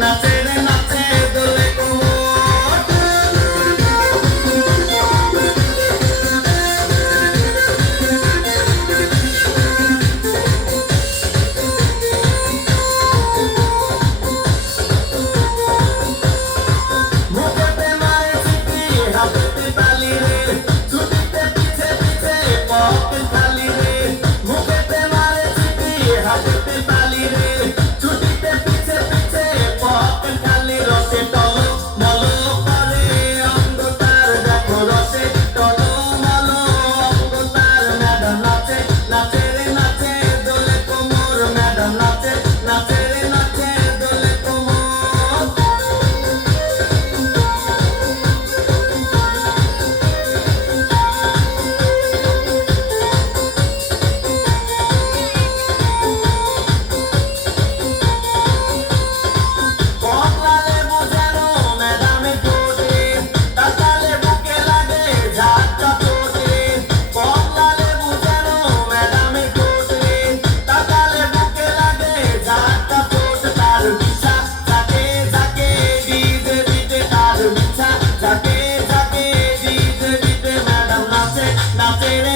নাচে রে নাচে দোলে কোমর মুখেতে মারে চিঠি হাতেতে তালি রে ছুটিতে পিছে পিছে পকেট খালি রে মুখেতে মারে চিঠি হাতেতে তালি রে ছুটিতে পিছে পিছে পকেট খালি রসে টলো মলো করে অঙ্গ তার দেখো রসে টলো মলো অঙ্গ তার ম্যাডাম নাচে নাচে রে নাচে দোলে কোমর ম্যাডাম নাচে নাচে রে নাচে দোলে কোমর কমলা লেবু যেন ম্যাডামে ঠোঁটে তাকালে বুকে লাগে ঝাঁকটা চোটে কমলা লেবু যেন ম্যাডামে ঠোঁটে তাকালে বুকে লাগে ঝাঁকটা চোট তার বিছা ঝাঁকে ঝাঁকে ডিজে বিটে তার বিছা ঝাঁকে ঝাঁকে ডিজে বিটে ম্যাডাম নাচে নাচে রে